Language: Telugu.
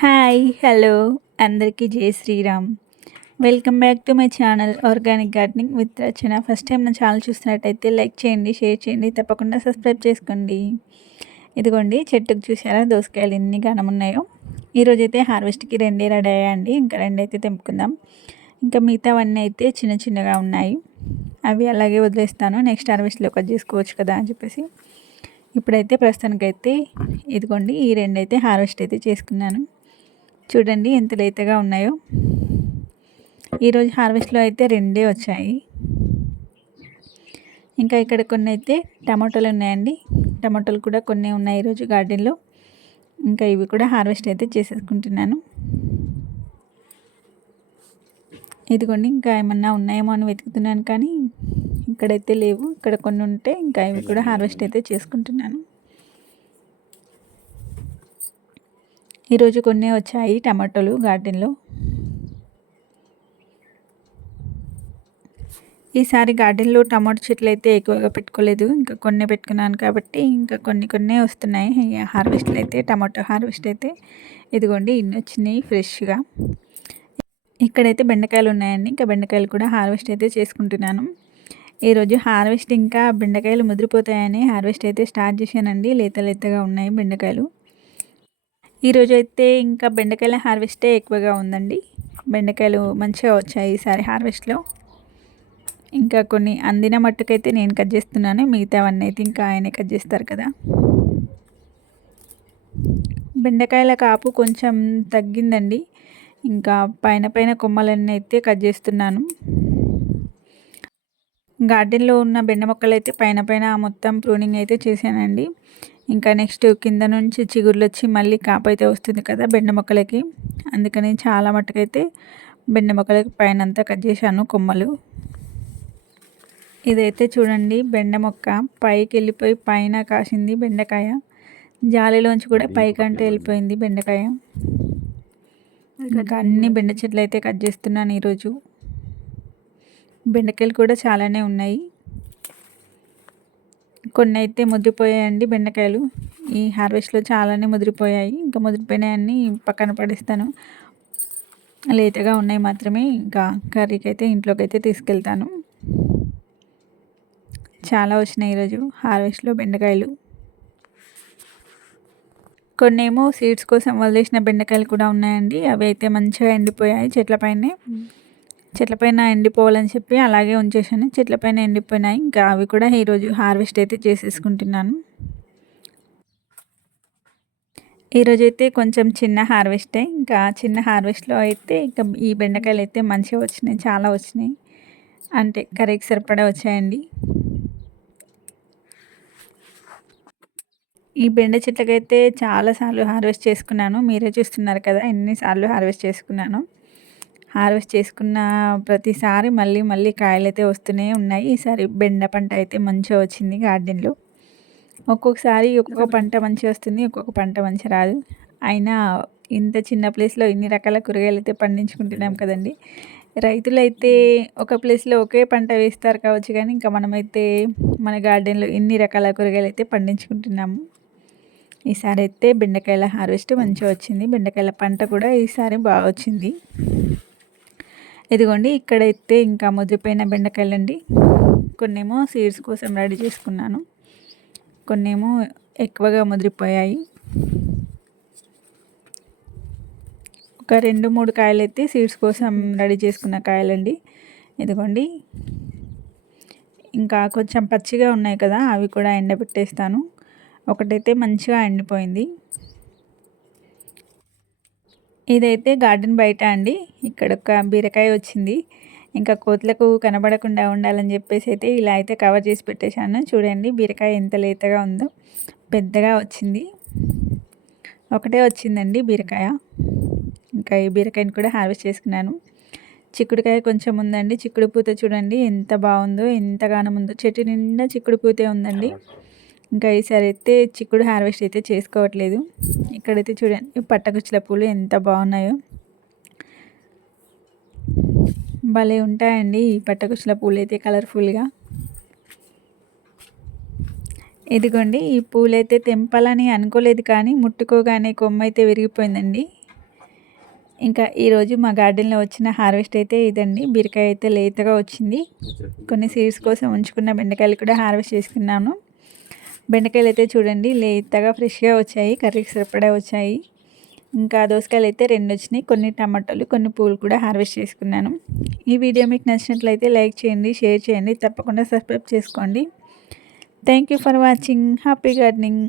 Hi hello. అందరికీ జై Shriram. Welcome back to my channel organic gardening with Rachana. First time నా ఛానల్ చూసినట్టయితే లైక్ చేయండి షేర్ చేయండి తప్పకుండా సబ్స్క్రైబ్ చేసుకోండి. ఇదిగోండి చెట్టుకు చూసారా దోసకాయలు ఎన్ని ఘనమున్నాయో. ఈరోజైతే ఈరోజు అయితే హార్వెస్ట్కి రెండే రెడీ అయ్యాయండి. ఇంకా రెండైతే తెంపుకుందాం. ఇంకా మిగతావన్నీ అయితే చిన్న చిన్నగా ఉన్నాయి. అవి అలాగే వదిలేస్తాను. నెక్స్ట్ హార్వెస్ట్లో కట్ చేసుకోవచ్చు కదా అని చెప్పేసి. ఇప్పుడైతే ప్రస్తుతానికైతే ఇదిగోండి ఈ రెండైతే హార్వెస్ట్ అయితే చేసుకున్నాను. చూడండి ఎంత లేతగా ఉన్నాయో. ఈరోజు హార్వెస్ట్లో అయితే రెండే వచ్చాయి. ఇంకా ఇక్కడ కొన్ని అయితే టమాటోలు ఉన్నాయండి. టమాటోలు కూడా కొన్ని ఉన్నాయి ఈరోజు గార్డెన్లో. ఇంకా ఇవి కూడా హార్వెస్ట్ అయితే చేసేసుకుంటున్నాను. ఇదిగోండి ఇంకా ఏమన్నా ఉన్నాయేమో అని వెతుకుతున్నాను కానీ ఇక్కడైతే లేవు. ఇక్కడ కొన్ని ఉంటే ఇంకా ఇవి కూడా హార్వెస్ట్ అయితే చేసుకుంటున్నాను. ఈరోజు కొన్ని వచ్చాయి టమాటోలు గార్డెన్లో. ఈసారి గార్డెన్లో టమాటో చెట్లు అయితే ఎక్కువగా పెట్టుకోలేదు. ఇంకా కొన్ని పెట్టుకున్నాను కాబట్టి ఇంకా కొన్ని కొన్ని వస్తున్నాయి. హార్వెస్ట్లు అయితే టమాటో హార్వెస్ట్ అయితే. ఇదిగోండి ఇన్ని వచ్చినాయి ఫ్రెష్గా. ఇక్కడైతే బెండకాయలు ఉన్నాయండి. ఇంకా బెండకాయలు కూడా హార్వెస్ట్ అయితే చేసుకుంటున్నాను. ఈరోజు హార్వెస్ట్ ఇంకా బెండకాయలు ముదిరిపోతాయని హార్వెస్ట్ అయితే స్టార్ట్ చేశానండి. లేత లేతగా ఉన్నాయి బెండకాయలు. ఈరోజు అయితే ఇంకా బెండకాయల హార్వెస్టే ఎక్కువగా ఉందండి. బెండకాయలు మంచిగా వచ్చాయి ఈసారి హార్వెస్ట్లో. ఇంకా కొన్ని అందిన మట్టుకైతే నేను కట్ చేస్తున్నాను. మిగతావన్నీ అయితే ఇంకా ఆయనే కట్ చేస్తారు కదా. బెండకాయల కాపు కొంచెం తగ్గిందండి. ఇంకా పైన పైన కొమ్మలన్నీ అయితే కట్ చేస్తున్నాను. గార్డెన్లో ఉన్న బెండ మొక్కలు అయితే పైన పైన మొత్తం ప్రూనింగ్ అయితే చేశానండి. ఇంకా నెక్స్ట్ కింద నుంచి చిగుర్లు వచ్చి మళ్ళీ కాపు అయితే వస్తుంది కదా బెండ మొక్కలకి. అందుకని చాలా మట్టుకైతే బెండ మొక్కలకి పైన అంతా కట్ చేశాను కొమ్మలు. ఇదైతే చూడండి బెండ మొక్క పైకి వెళ్ళిపోయి పైన కాసింది బెండకాయ. జాలిలోంచి కూడా పైకంటే వెళ్ళిపోయింది బెండకాయ. ఇంకా అన్ని బెండ చెట్లు అయితే కట్ చేస్తున్నాను ఈరోజు. బెండకాయలు కూడా చాలానే ఉన్నాయి. కొన్ని అయితే ముదిరిపోయాయండి బెండకాయలు. ఈ హార్వెస్ట్లో చాలానే ముదిరిపోయాయి. ఇంకా ముదిరిపోయినాయన్ని పక్కన పడేస్తాను. లేతగా ఉన్నాయి మాత్రమే. ఇంకా కర్రీకి అయితే ఇంట్లోకి అయితే తీసుకెళ్తాను. చాలా వచ్చినాయి ఈరోజు హార్వెస్ట్లో బెండకాయలు. కొన్ని ఏమో సీడ్స్ కోసం వదిలేసిన బెండకాయలు కూడా ఉన్నాయండి. అవి అయితే మంచిగా ఎండిపోయాయి చెట్లపైనే చెట్లపైన ఎండిపోవాలని చెప్పి అలాగే ఉంచేసాను. చెట్లపైన ఎండిపోయినాయి. ఇంకా అవి కూడా ఈరోజు హార్వెస్ట్ అయితే చేసేసుకుంటున్నాను. ఈరోజు అయితే కొంచెం చిన్న హార్వెస్టే ఇంకా చిన్న హార్వెస్ట్లో అయితే ఇంకా ఈ బెండకాయలు అయితే మంచిగా వచ్చినాయి. చాలా వచ్చినాయి. అంటే కర్రీకి సరిపడా వచ్చాయండి. ఈ బెండ చెట్లకైతే చాలాసార్లు హార్వెస్ట్ చేసుకున్నాను. మీరే చూస్తున్నారు కదా ఎన్నిసార్లు హార్వెస్ట్ చేసుకున్నాను. హార్వెస్ట్ చేసుకున్న ప్రతిసారి మళ్ళీ మళ్ళీ కాయలు అయితే వస్తూనే ఉన్నాయి. ఈసారి బెండ పంట అయితే మంచిగా వచ్చింది గార్డెన్లో. ఒక్కొక్కసారి ఒక్కొక్క పంట మంచిగా వస్తుంది ఒక్కొక్క పంట మంచిగా రాదు. అయినా ఇంత చిన్న ప్లేస్లో ఇన్ని రకాల కూరగాయలు అయితే పండించుకుంటున్నాం కదండి. రైతులైతే ఒక ప్లేస్లో ఒకే పంట వేస్తారు కావచ్చు కానీ ఇంకా మనమైతే మన గార్డెన్లో ఇన్ని రకాల కూరగాయలు అయితే పండించుకుంటున్నాము. ఈసారి అయితే బెండకాయల హార్వెస్ట్ మంచిగా వచ్చింది. బెండకాయల పంట కూడా ఈసారి బాగా వచ్చింది. ఇదిగోండి ఇక్కడైతే ఇంకా ముదిరిపోయిన బెండకాయలండి. కొన్నేమో సీడ్స్ కోసం రెడీ చేసుకున్నాను. కొన్నేమో ఎక్కువగా ముదిరిపోయాయి. ఒక రెండు మూడు కాయలు అయితే సీడ్స్ కోసం రెడీ చేసుకున్న కాయలండి. ఇదిగోండి. ఇంకా కొంచెం పచ్చిగా ఉన్నాయి కదా అవి కూడా ఎండబెట్టేస్తాను. ఒకటైతే మంచిగా ఎండిపోయింది. ఇదైతే గార్డెన్ బయట అండి. ఇక్కడ ఒక బీరకాయ వచ్చింది. ఇంకా కోతులకు కనబడకుండా ఉండాలని చెప్పేసి అయితే ఇలా అయితే కవర్ చేసి పెట్టేశాను. చూడండి బీరకాయ ఎంత లేతగా ఉందో. పెద్దగా వచ్చింది. ఒకటే వచ్చిందండి బీరకాయ. ఇంకా ఈ బీరకాయని కూడా హార్వెస్ట్ చేసుకున్నాను. చిక్కుడుకాయ కొంచెం ఉందండి. చిక్కుడు పూత చూడండి ఎంత బాగుందో ఎంతగానం ఉందో. చెట్టు నిండా చిక్కుడు పూతే ఉందండి. ఇంకా ఈసారి అయితే చిక్కుడు హార్వెస్ట్ అయితే చేసుకోవట్లేదు. ఇక్కడైతే చూడండి పట్టకుచ్చుల పూలు ఎంత బాగున్నాయో. భలే ఉంటాయండి ఈ పట్టకుచ్చుల పూలు అయితే కలర్ఫుల్గా. ఇదిగోండి ఈ పూలైతే తెంపాలని అనుకోలేదు కానీ ముట్టుకోగానే కొమ్మ అయితే విరిగిపోయిందండి. ఇంకా ఈరోజు మా గార్డెన్లో వచ్చిన హార్వెస్ట్ అయితే ఇదండి. బీరకాయ అయితే లేతగా వచ్చింది. కొన్ని సీడ్స్ కోసం ఉంచుకున్న బెండకాయలు కూడా హార్వెస్ట్ చేసుకున్నాను. బెండకాయలు అయితే చూడండి లేతగా ఫ్రెష్గా వచ్చాయి కర్రీకి సరిపడా వచ్చాయి. ఇంకా దోసకాయలు అయితే రెండు వచ్చినాయి. కొన్ని టమాటాలు కొన్ని పూలు కూడా హార్వెస్ట్ చేసుకున్నాను. ఈ వీడియో మీకు నచ్చినట్లయితే లైక్ చేయండి షేర్ చేయండి. తప్పకుండా సబ్స్క్రైబ్ చేసుకోండి. Thank you for watching. Happy gardening.